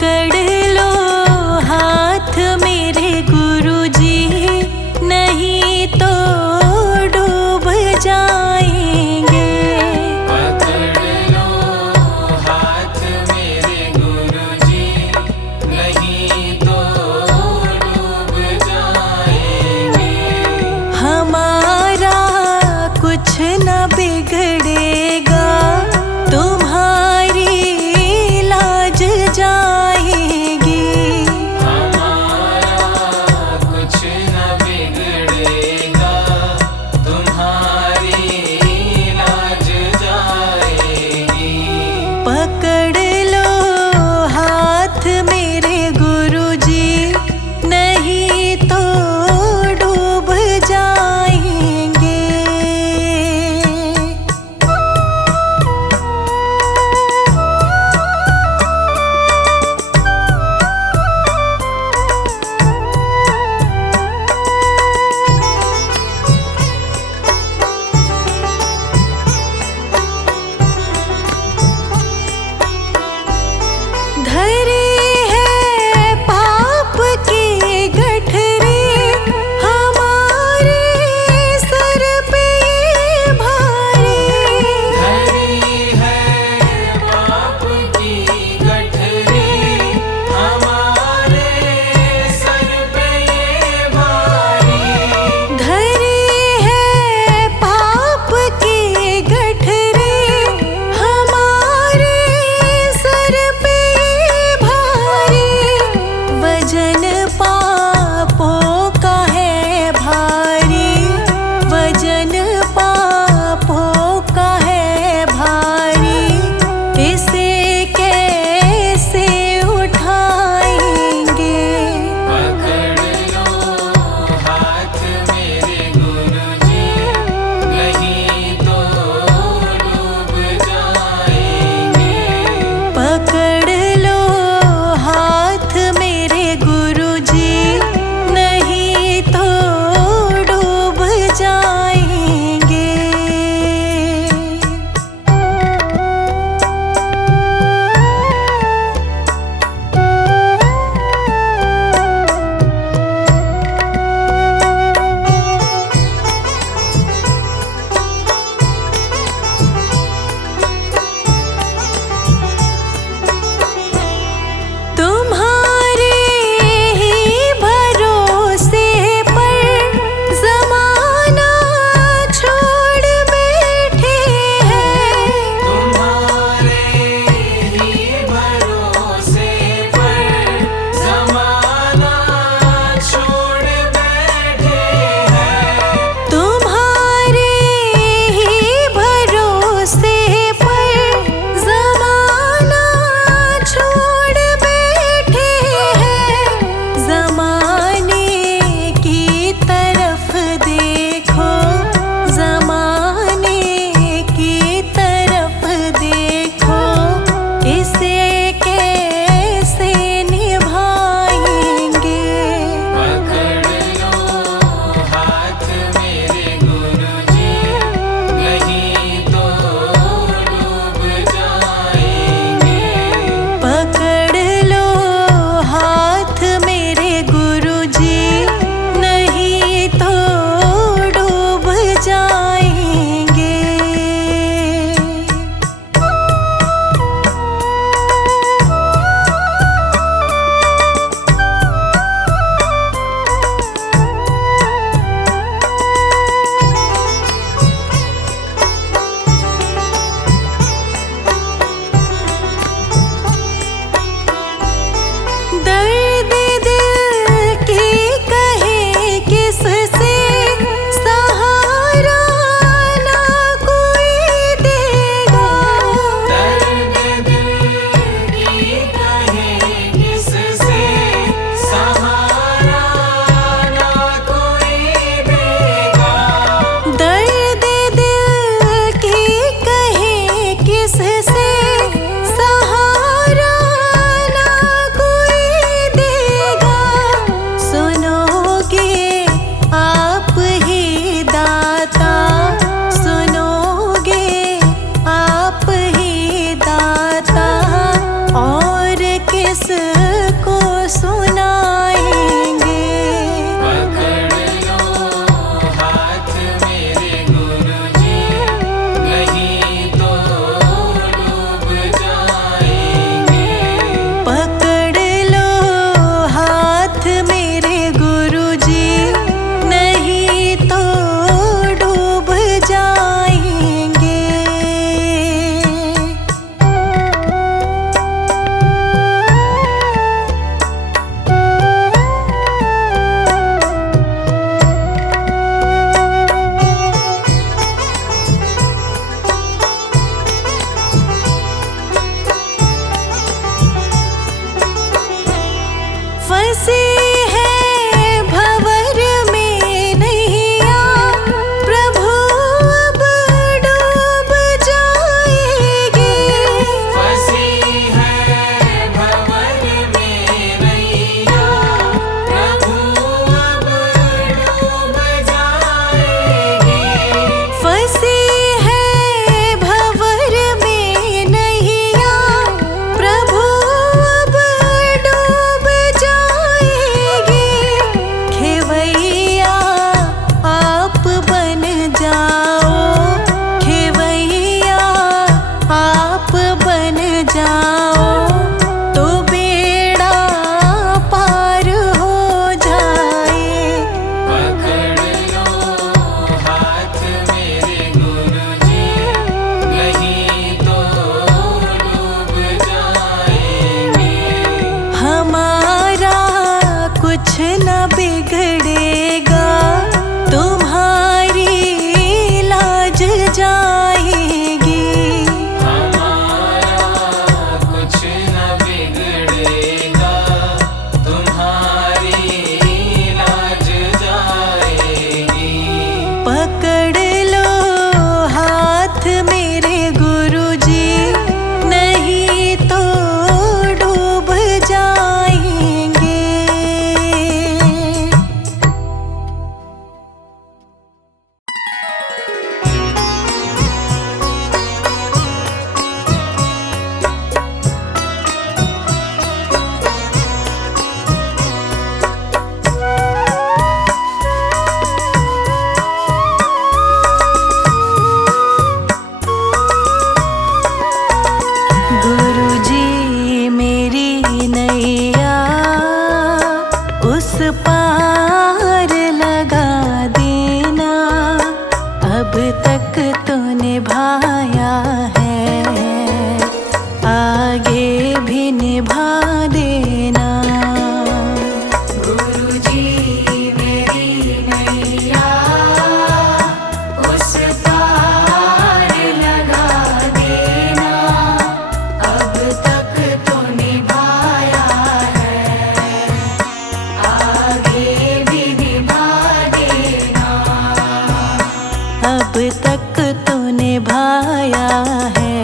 पकड़ लो हाथ मेरे गुरुजी, नहीं तो डूब जाएंगे। पकड़ लो हाथ मेरे गुरुजी, नहीं तो डूब जाएंगे। हमारा कुछ न बिगड़ेगा, तुम्हारी लाज जाएगी। हमारा कुछ न बिगड़ेगा, तुम्हारी लाज जाएगी। पकड़ लो हाथ मेरे गुरुजी, नहीं तो डूब जाएंगे। धरी है पाप की गठरी, हमारे सर पे भारी। धरी है पाप की गठरी, हमारे सर पे भारी। धरी है पाप की गठरी, हमारे सर पे भारी। वजन पापों का है भारी, वजन पापों का है भारी। इसे कैसे उठाएंगे? पकड़ लो हाथ मेरे गुरुजी, नहीं तो डूब जाएंगे। पकड़ लो हाथ मेरे गुरुजी, नहीं तो डूब जाएंगे। तुम्हारे ही भरोसे पर ज़माना छोड़ बैठे हैं। तुम्हारे ही भरोसे पर ज़माना छोड़ बैठे हैं। तुम्हारे ही भरोसे पर ज़माना छोड़ बैठे हैं। ज़माने की तरफ देखो, ज़माने की तरफ देखो, इसे कैसे निभाएंगे? पकड़ लो हाथ मेरे गुरुजी, नहीं तो डूब जाएंगे। पकड़ लो हाथ मेरे गुरुजी, नहीं तो डूब जाएंगे। दर्द दिल की कहे किससे, सहारा ना कोई देगा। दर्द दिल की कहे किससे, सहारा ना कोई देगा। दर्द दिल की कहे किससे, सहारा ना कोई देगा। सुनोगे आप ही दाता, सुनोगे आप ही दाता, और किस निभाया है, आगे भी निभा देना। गुरुजी मेरी नैया उस पार लगा देना, अब तक तो निभाया है, आगे भी निभा देना। अब तक तो निभाया है,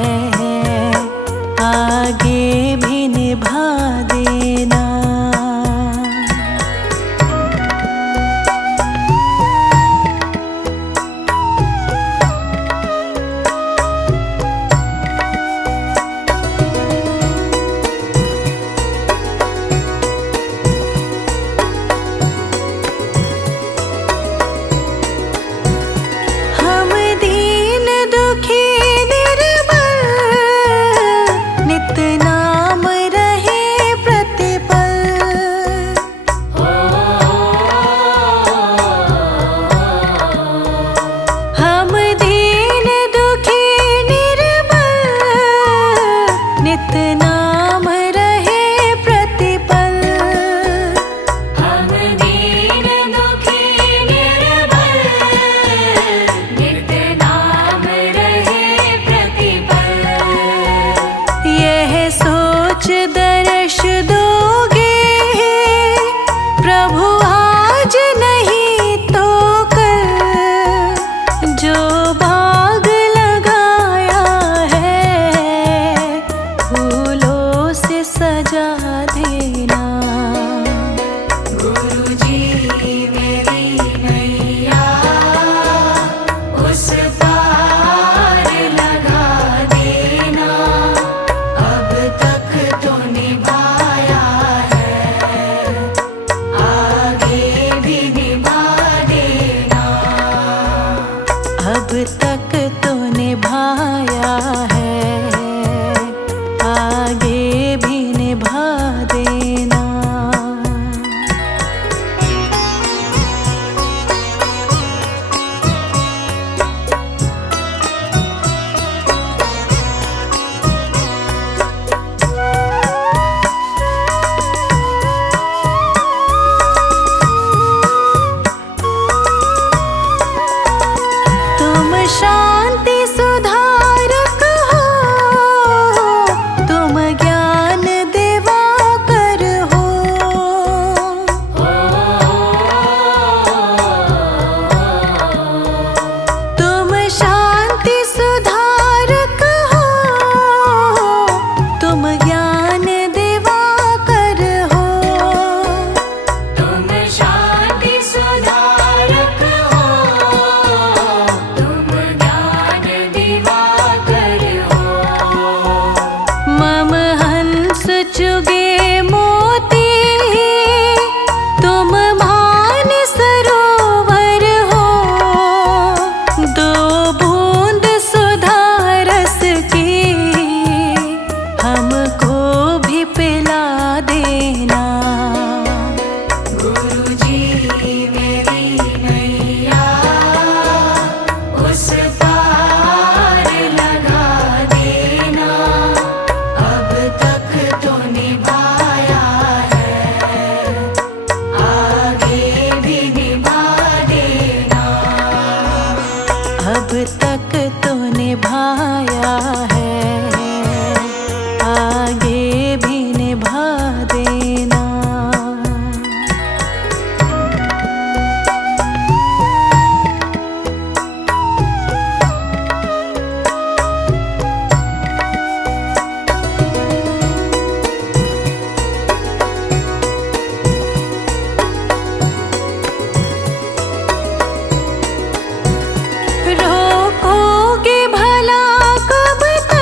आगे भी निभा देना। हम दीन दुखी निर्बल, नित नाम रहे प्रतिपल। हम दीन दुखी निर्बल, नित नाम रहे प्रतिपल। हम दीन दुखी निर्बल, नित नाम रहे प्रतिपल। यह सोच दर्श दोगे प्रभु आज नहीं तो कल, जो बाग लगाया है फूलों से सजा देना। गुरुजी मेरी नैया उस पार लगा देना, अब तक तो निभाया है, आगे भी निभा देना। अब तक तो निभाया है, आगे भी निभा देना। तुम शांति सुधारक हो, तुम ज्ञान दिवाकर हो। तुम शांति सुधारक हो, तुम ज्ञान दिवाकर हो। तुम शांति सुधारक हो, तुम ज्ञान दिवाकर हो। मम हंस चुगे मोती, तुम भान सरोवर हो। दो बूंद सुधा रस की हमको भी पिला देना। गुरुजी मेरी नैया उस पार लगा देना, अब तक तो निभाया है, आगे भी निभा देना। अब तक तो निभाया है, आगे भी निभा देना। रोकोगे भला कब तक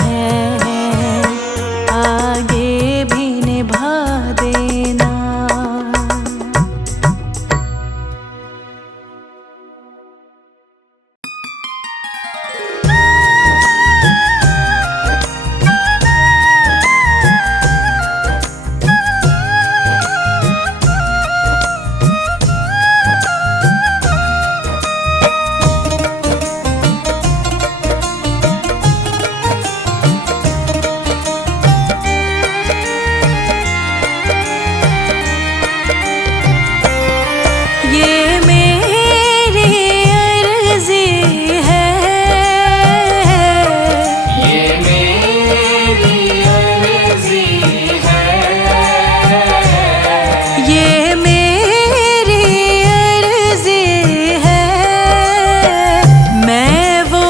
है, आगे भी निभा देना। ये मेरी अर्जी है, ये मेरी अर्जी है, ये मेरी अर्जी है, मैं वो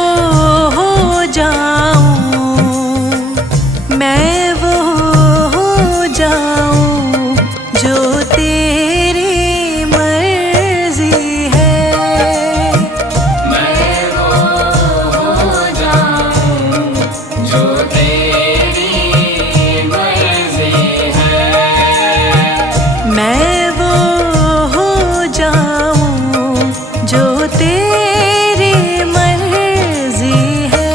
हो जाऊं, मैं वो हो जाऊं जो तेरी मर्जी है। मैं वो हो जाऊं जो तेरी मर्जी है, मैं वो हो जाऊं जो तेरी मर्जी है।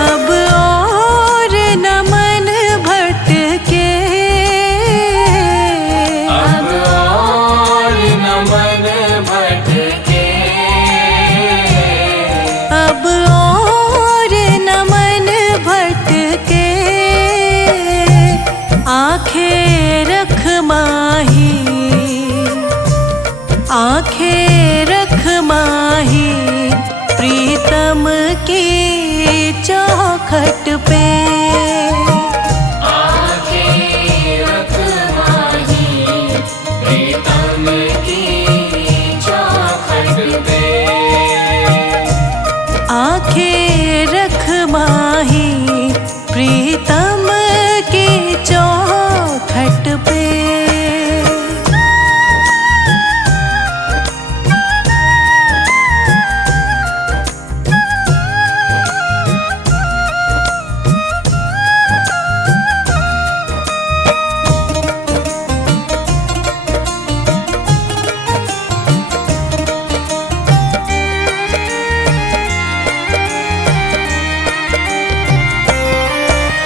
अब और न मन भटके, अब और न मन भटके, अब और न मन भटके, आंखें रख माही, आंखें रख माही प्रीतम की चौखट पे। आंखें रख माही प्रीतम की चौखट पे, आंखें रख माही प्रीतम की चौखट पे।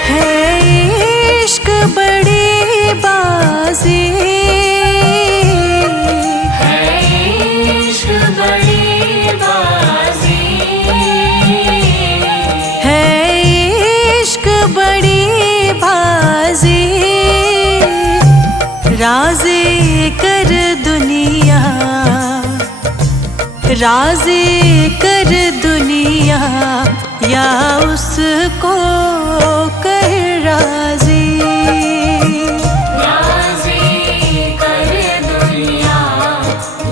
है इश्क बड़ी बाजी, है इश्क बड़ी बाजी, है इश्क बड़ी बाजी, राज़ी कर दुनिया, राज़ी कर दुनिया या उसको कर राज़ी। राज़ी कर दुनिया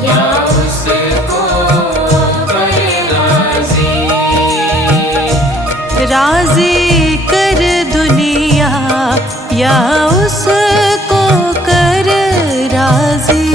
या उसको कर राज़ी, राज़ी कर दुनिया या उसको कर राज़ी।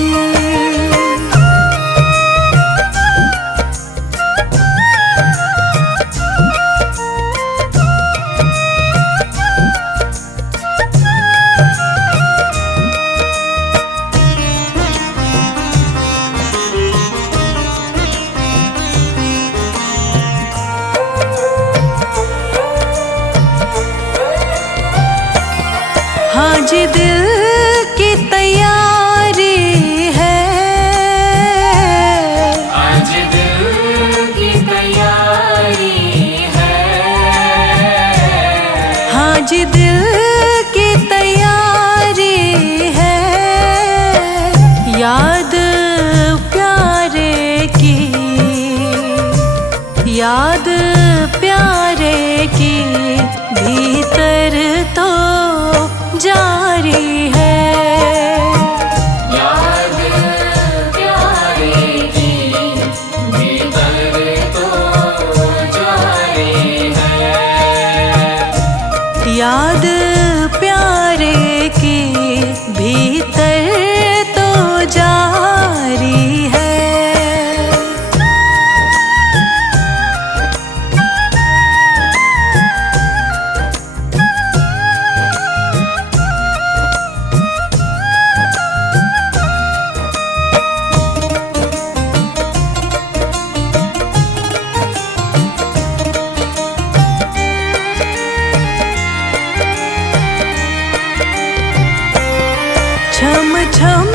छम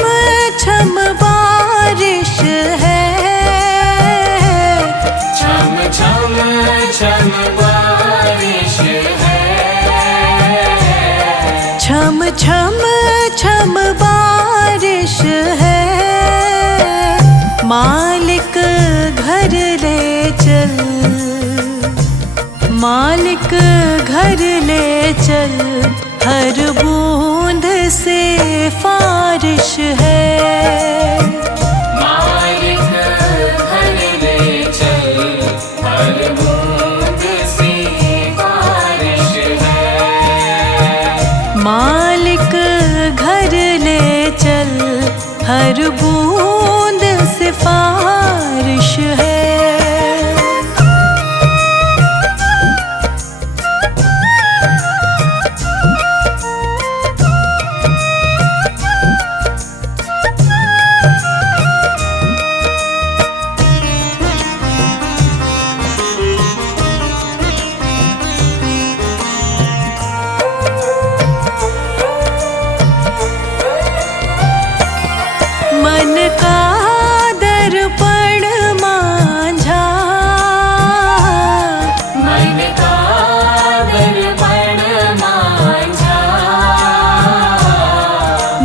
छम बारिश है, छम छम छम बारिश है, छम छम छम बारिश है। मालिक घर ले चल, मालिक घर ले चल, हर बूंद से फारिश है। मालिक घर ले चल, हर बूंद से बारिश है। मालिक घर ले चल, हर बूंद से फारिश है। मन का दर्पण मांझा, मन का दर्पण मांझा,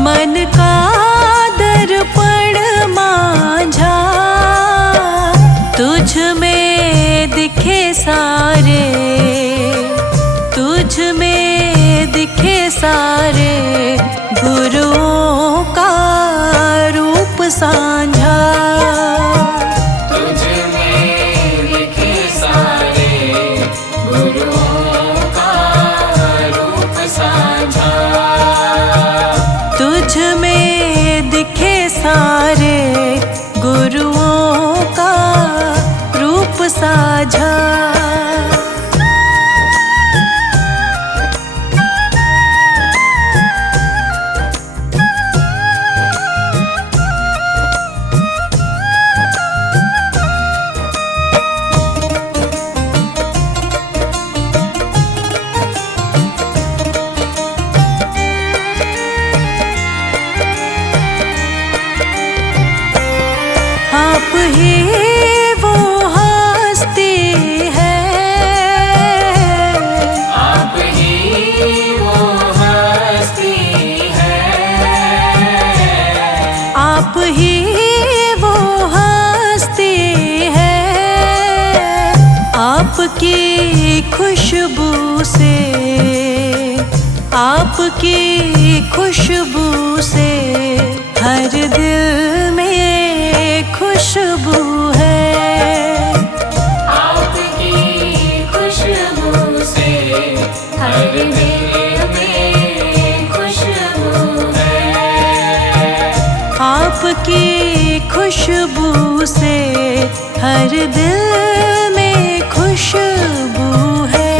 मन का दर्पण मांझा। तुझ में दिखे सारे, तुझ में दिखे सारे, गुरुओं का रूप सांझा। तुझ में दिखे सारे, गुरुओं का रूप साझा। तुझ में दिखे सारे, गुरुओं का रूप साझा। आप ही वो हस्ती है, आप ही वो हस्ती है, आप ही वो हस्ती है। आपकी खुशबू से, आपकी खुशबू से, हर दिल में खुशबू है। आपकी खुशबू से, हर दिल में खुशबू है। आपकी खुशबू से, हर दिल में खुशबू है।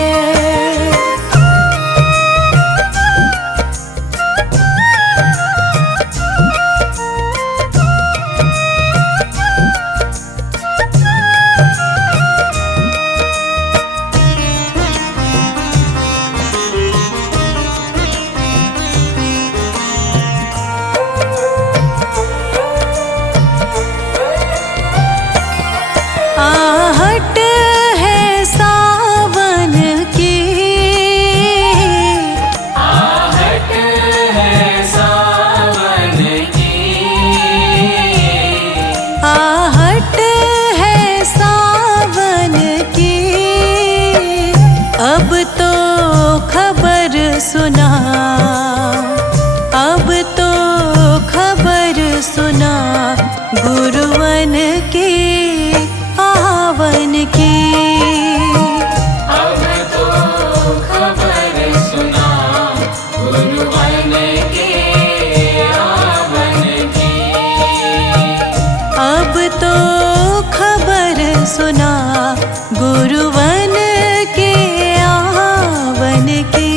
आहट है सावन की, आहट है सावन की, आहट है सावन की। अब तो खबर सुना, अब तो खबर सुना, गुरुवन की आवन की। अब तो खबर सुना, गुरुवन के आवन की। अब तो खबर सुना, गुरुवन के आवन की।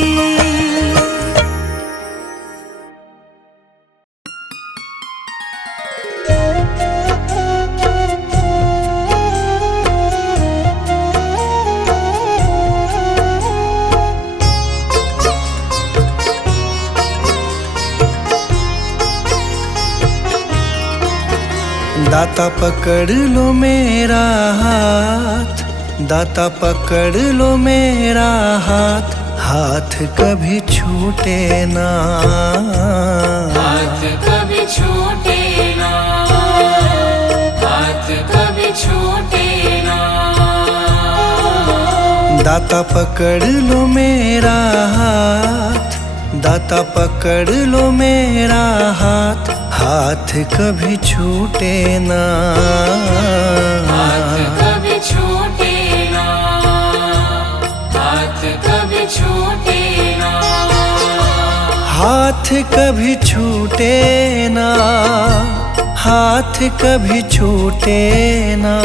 दाता पकड़ लो मेरा हाथ, दाता पकड़ लो मेरा हाथ, हाथ कभी छूटे ना, हाथ कभी छूटे ना, हाथ कभी छूटे ना। दाता पकड़ लो मेरा हाथ, दाता पकड़ लो मेरा हाथ, हाथ कभी छूटे ना, हाथ कभी छूटे ना, हाथ कभी छूटे ना, हाथ कभी छूटे ना, हाथ कभी छूटे ना,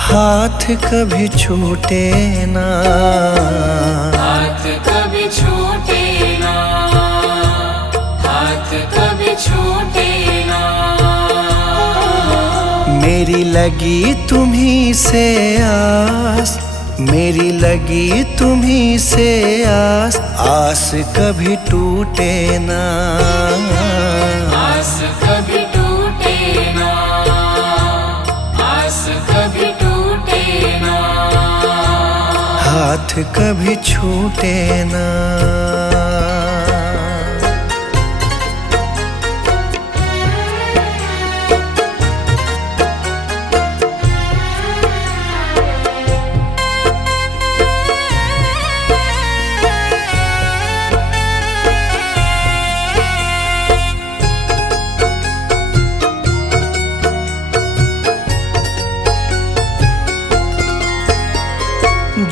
हाथ कभी छूटे ना, हाथ कभी छूटे ना, हाथ कभी छूटे ना। मेरी लगी तुम्हीं से आस, मेरी लगी तुम्हीं से आस, आस कभी टूटे ना, आस कभी टूटे ना, आस कभी टूटे ना, हाथ कभी छूटे ना।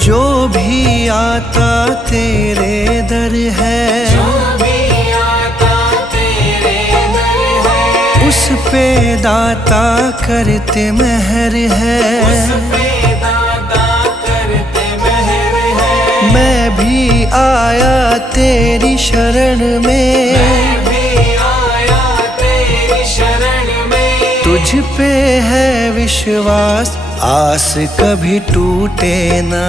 जो भी आता तेरे दर है, जो भी आता तेरे दर है, उस पे दाता करते मेहर है, उस पे दाता करते मेहर है। मैं भी आया तेरी शरण में, मैं भी आया तेरी शरण में, तुझ पे है विश्वास, आस कभी टूटे ना,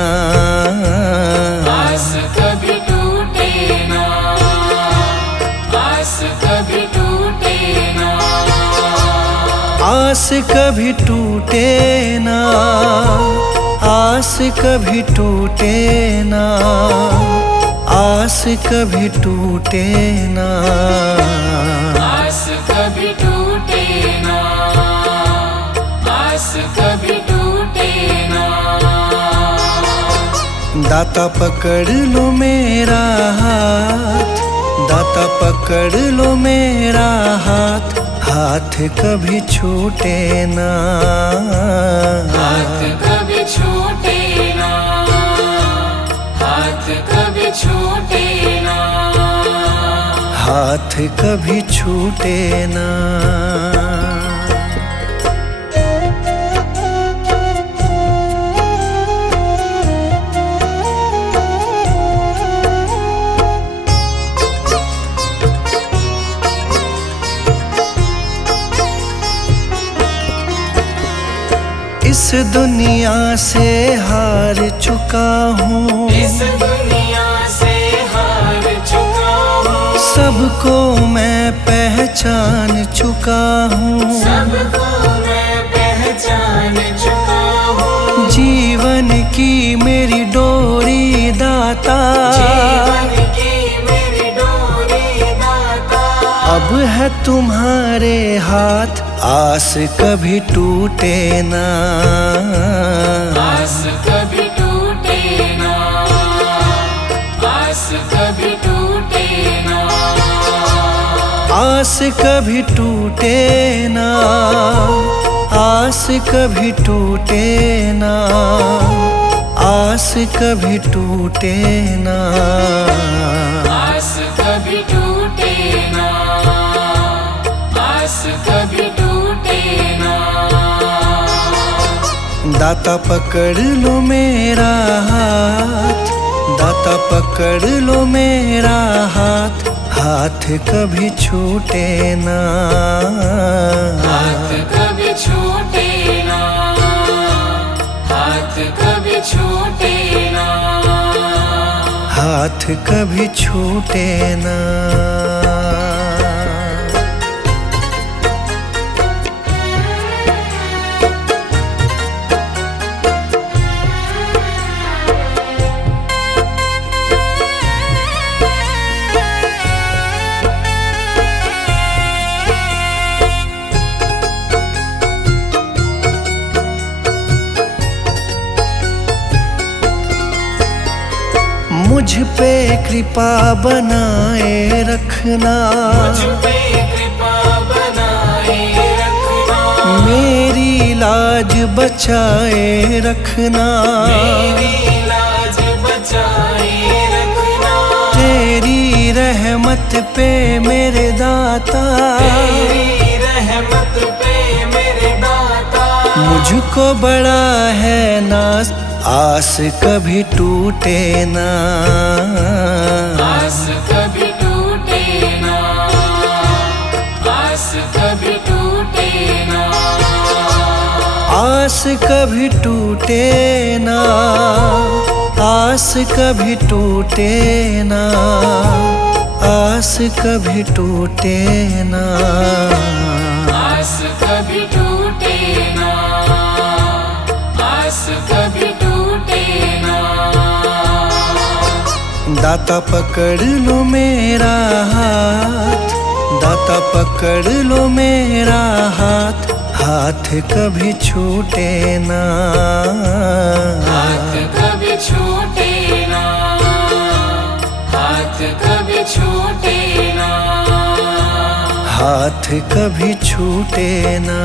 आस कभी टूटे ना, आस कभी टूटे ना, आस कभी टूटे ना, आस कभी टूटे ना, आस कभी टूटे ना, आस कभी टूटे ना, आस कभी टूटे ना। दाता पकड़ लो मेरा हाथ, दाता पकड़ लो मेरा हाथ, हाथ कभी छूटे ना, हाथ कभी छूटे ना, हाथ कभी छूटे ना, हाथ कभी छूटे ना। इस दुनिया से हार चुका हूँ, इस दुनिया से हार चुका हूँ, सबको मैं पहचान चुका हूँ, सबको मैं पहचान चुका हूँ। जीवन की मेरी डोरी दाता, जीवन की मेरी डोरी दाता, अब है तुम्हारे हाथ, आस कभी टूटे ना, आस कभी टूटे ना, आस कभी टूटे ना, आस कभी टूटे ना, आस कभी टूटे ना, आस कभी टूटे ना, आस कभी टूटे ना, आस कभी टूटे ना। दाता पकड़ लो मेरा हाथ, दाता पकड़ लो मेरा हाथ, हाथ कभी छूटे ना, हाथ कभी छूटे ना, हाथ कभी छूटे ना, हाथ कभी छूटे ना। पे कृपा बनाए रखना, मुझ पे कृपा बनाए रखना, मेरी लाज बचाए रखना, मेरी लाज बचाए रखना, तेरी रहमत पे मेरे दाता, तेरी रहमत पे मेरे दाता, मुझको बड़ा है नाज, आस कभी टूटे ना, आस कभी टूटे ना, आस कभी टूटे ना, आस कभी टूटे ना, आस कभी टूटे ना, आस कभी टूटे ना, आस कभी टूटे ना, आस कभी टूटे ना। दाता पकड़ लो मेरा हाथ, दाता पकड़ लो मेरा हाथ, हाथ कभी छूटे ना, हाथ कभी छूटे ना, हाथ कभी छूटे ना, हाथ कभी छूटे ना।